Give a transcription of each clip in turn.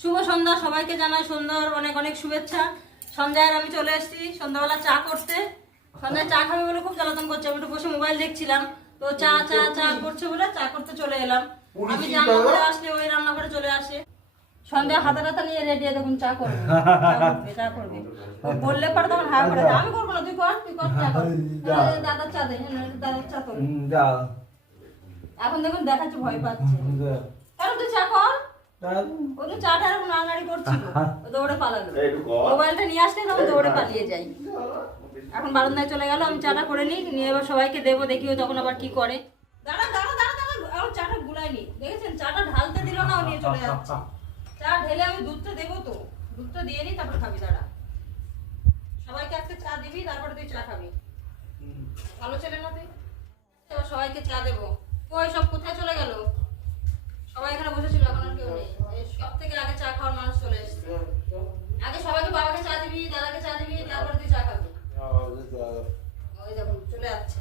শুভ সন্ধ্যা, সবাইকে জানাই সন্ধ্যার অনেক অনেক শুভেচ্ছা। সন্ধ্যায় আমি চলে এসেছি সন্ধ্যাবেলা চা করতে। সন্ধ্যায় চা খাবে বলে খুব জ্বালাতন করছে, আমি একটু বসে মোবাইল দেখছিলাম, তো চা চা চা করছে বলে চা করতে চলে এলাম। আমি রান্নাঘরে আসলে ওই রান্নাঘরে চলে আসে। সন্ধ্যা হাতে হাতে নিয়ে রেডি, দেখুন চা করবে, চা করবে। বললে পরে তখন হ্যাঁ করে, আমি করবো না, তুই কর চা কর। দাদার চা দে, দাদার চা তোল। এখন দেখুন দেখাচ্ছে, ভয় পাচ্ছে। কারণ তুই চা কর, ও তো চাটা এরকম নাড়ানাড়ি করছিল, ও দৌড়ে পালালো। মোবাইলটা নিয়ে আসলে তখন দৌড়ে পালিয়ে যাই। এখন বারান্দায় চলে গেল, আমি চাটা করে নিই, নিয়ে এবার সবাইকে দেবো, দেখিও তখন আবার কি করে। দাঁড়া দাঁড়া দাঁড়া দাঁড়া, এখন চাটা গুলাইনি, দেখেছেন চাটা ঢালতে দিল না, ও নিয়ে চলে যাচ্ছে। চা ঢেলে আমি দুধটা দেবো, তো দুধটা দিয়ে নি, তারপর খাবি। দাঁড়া, সবাইকে আজকে চা দিবি, তারপরে তুই চা খাবি। ভালো ছেলে না তুই? এবার সবাইকে চা দেবো। ওই সব কোথায় চলে গেল? সবাই এখানে বসেছিল, এখন আর কেউ নেই। সব থেকে আগে চা খাওয়ার মানুষ চলে এসেছে। আগে সবাইকে, বাবাকে চা দিবি, দাদাকে চা দিবি, তারপরে তুই চা খাবি। ওই দেখুন চলে যাচ্ছে,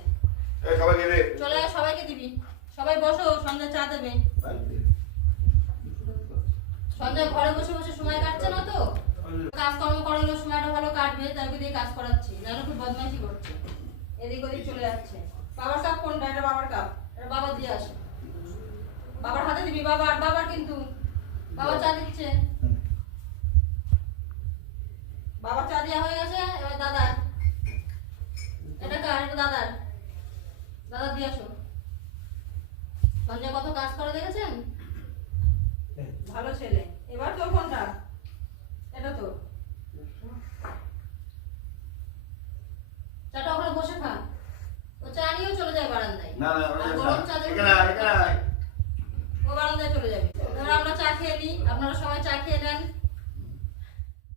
চলে আয়, সবাইকে দিবি। সবাই বসো, সন্ধ্যা চা দেবে। সন্ধ্যা ঘরে বসে বসে সময় কাটছে না তো, কাজকর্ম করানোর সময়টা ভালো কাটবে, তাই দিয়ে কাজ করাচ্ছি। জানো খুব বদমাইশি করছে, এদিক ওদিক চলে যাচ্ছে। বাবার কাপ কোনটা? এটা বাবার কাপ, এটা বাবা দিয়ে আসে। বাবার হাতে দিবি, বাবার বাবার কিন্তু বাবা চা দিচ্ছে। বাবা চা দেওয়া হয়ে গেছে, এবার দাদার। এটা কার? এটা দাদার। দাদা দিয়ে আসো। সঞ্জয় কত কাজ করে দেখেছেন? ভালো ছেলে।